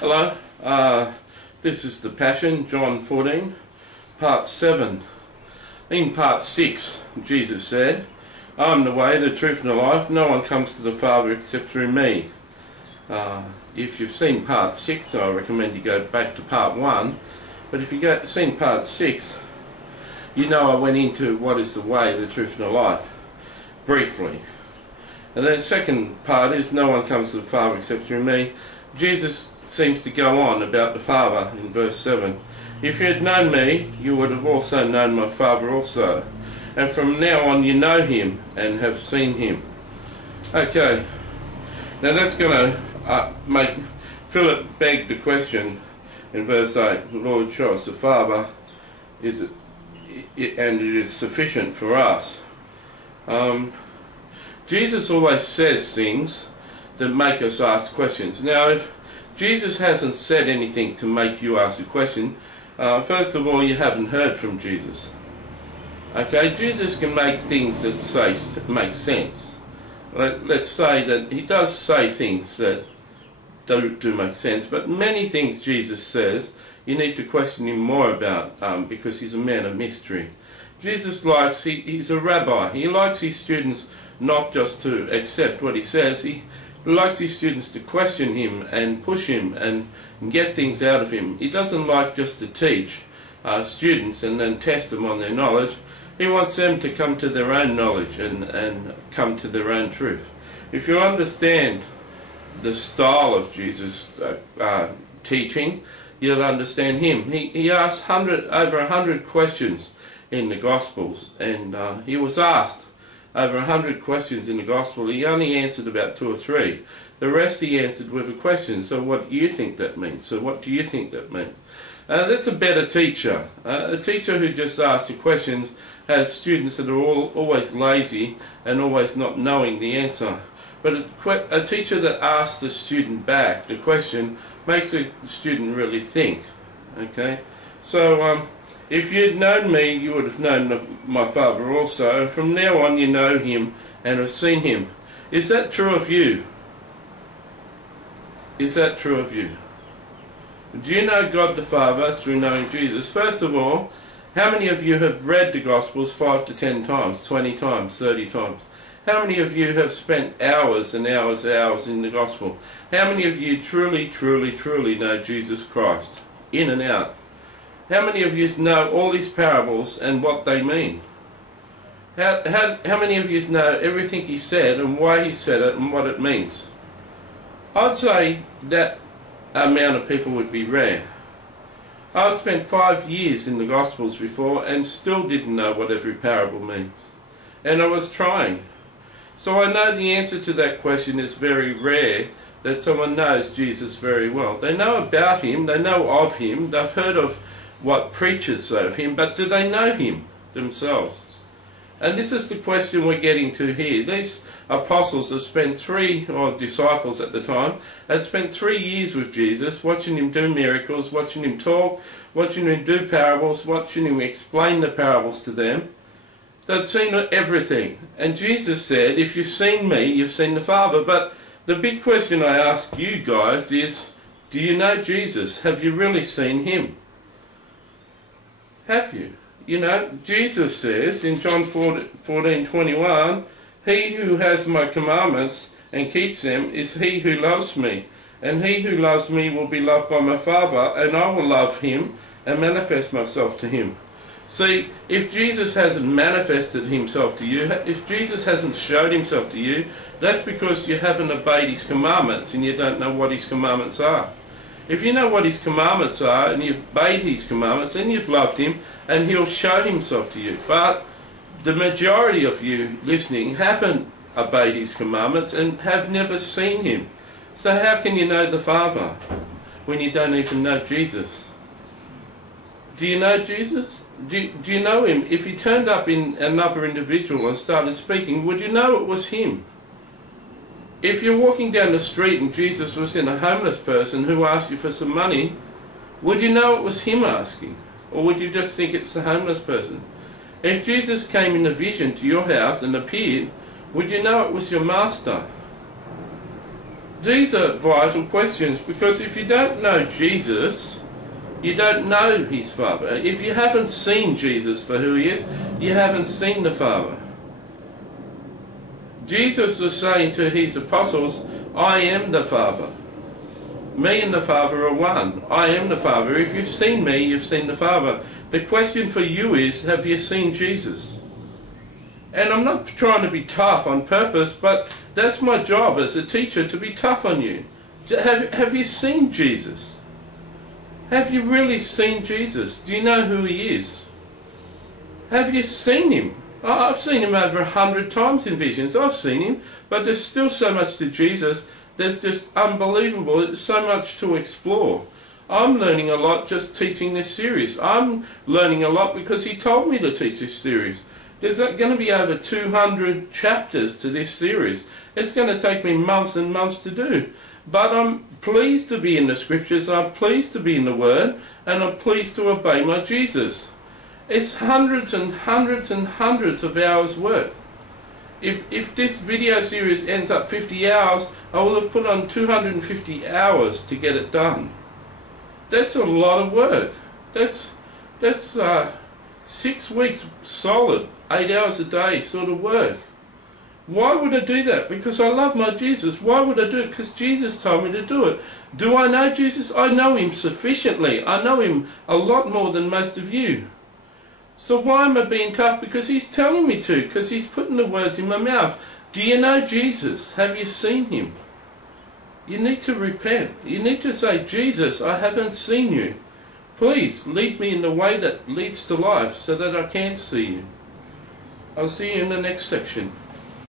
Hello, this is the Passion, John 14, part 7. In part 6, Jesus said, I am the way, the truth and the life. No one comes to the Father except through me. If you've seen part 6, I recommend you go back to part 1. But if you've seen part 6, you know I went into what is the way, the truth and the life, briefly. And then the second part is no one comes to the Father except through me. Jesus seems to go on about the Father in verse 7. If you had known me, you would have also known my Father also. And from now on you know him and have seen him. Okay, now that's going to make Philip beg the question in verse 8, Lord, show us the Father, and it is sufficient for us. Jesus always says things that make us ask questions. Now, if Jesus hasn't said anything to make you ask a question, first of all, you haven't heard from Jesus. Okay, Jesus can make things that make sense. Let's say that he does say things that do make sense, but many things Jesus says you need to question him more about because he's a man of mystery. Jesus he's a rabbi. He likes his students not just to accept what he says, he likes his students to question him and push him and get things out of him. He doesn't like just to teach students and then test them on their knowledge. He wants them to come to their own knowledge and come to their own truth. If you understand the style of Jesus' teaching, you'll understand him. He asked over 100 questions in the Gospels, and he was asked over 100 questions in the Gospel. He only answered about 2 or 3. The rest he answered with a question. So what do you think that means? So what do you think that means? That's a better teacher. A teacher who just asks the questions has students that are always lazy and always not knowing the answer. But a teacher that asks the student back the question makes the student really think. Okay? So if you'd known me, you would have known my Father also. And from now on you know him and have seen him. Is that true of you? Is that true of you? Do you know God the Father through knowing Jesus? First of all, how many of you have read the Gospels 5 to 10 times, 20 times, 30 times? How many of you have spent hours and hours and hours in the Gospel? How many of you truly, truly, truly know Jesus Christ, in and out? How many of you know all these parables and what they mean? How many of you know everything he said and why he said it and what it means? I'd say that amount of people would be rare. I've spent 5 years in the Gospels before and still didn't know what every parable means. And I was trying. So I know the answer to that question is very rare, that someone knows Jesus very well. They know about him, they know of him, they've heard of what preachers say of him, but do they know him themselves? And this is the question we're getting to here. These apostles have spent or disciples at the time, had spent 3 years with Jesus, watching him do miracles, watching him talk, watching him do parables, watching him explain the parables to them. They'd seen everything. And Jesus said, if you've seen me, you've seen the Father. But the big question I ask you guys is, do you know Jesus? Have you really seen him? Have you? You know, Jesus says in John 14:21, he who has my commandments and keeps them is he who loves me. And he who loves me will be loved by my Father, and I will love him and manifest myself to him. See, if Jesus hasn't manifested himself to you, if Jesus hasn't showed himself to you, that's because you haven't obeyed his commandments and you don't know what his commandments are. If you know what his commandments are and you've obeyed his commandments, then you've loved him and he'll show himself to you. But the majority of you listening haven't obeyed his commandments and have never seen him. So how can you know the Father when you don't even know Jesus? Do you know Jesus? Do you know him? If he turned up in another individual and started speaking, would you know it was him? If you're walking down the street and Jesus was in a homeless person who asked you for some money, would you know it was him asking? Or would you just think it's the homeless person? If Jesus came in a vision to your house and appeared, would you know it was your master? These are vital questions, because if you don't know Jesus, you don't know his Father. If you haven't seen Jesus for who he is, you haven't seen the Father. Jesus was saying to his apostles, I am the Father. Me and the Father are one. I am the Father. If you've seen me, you've seen the Father. The question for you is, have you seen Jesus? And I'm not trying to be tough on purpose, but that's my job as a teacher, to be tough on you. Have you seen Jesus? Have you really seen Jesus? Do you know who he is? Have you seen him? I've seen him over 100 times in visions. I've seen him, but there's still so much to Jesus. There's just unbelievable. There's so much to explore. I'm learning a lot just teaching this series. I'm learning a lot because he told me to teach this series. There's going to be over 200 chapters to this series. It's going to take me months and months to do. But I'm pleased to be in the scriptures, I'm pleased to be in the Word, and I'm pleased to obey my Jesus. It's hundreds and hundreds and hundreds of hours work. If this video series ends up 50 hours, I will have put on 250 hours to get it done. That's a lot of work. That's 6 weeks solid, 8 hours a day sort of work. Why would I do that? Because I love my Jesus. Why would I do it? Because Jesus told me to do it. Do I know Jesus? I know him sufficiently. I know him a lot more than most of you. So why am I being tough? Because he's telling me to. Because he's putting the words in my mouth. Do you know Jesus? Have you seen him? You need to repent. You need to say, Jesus, I haven't seen you. Please lead me in the way that leads to life so that I can see you. I'll see you in the next section.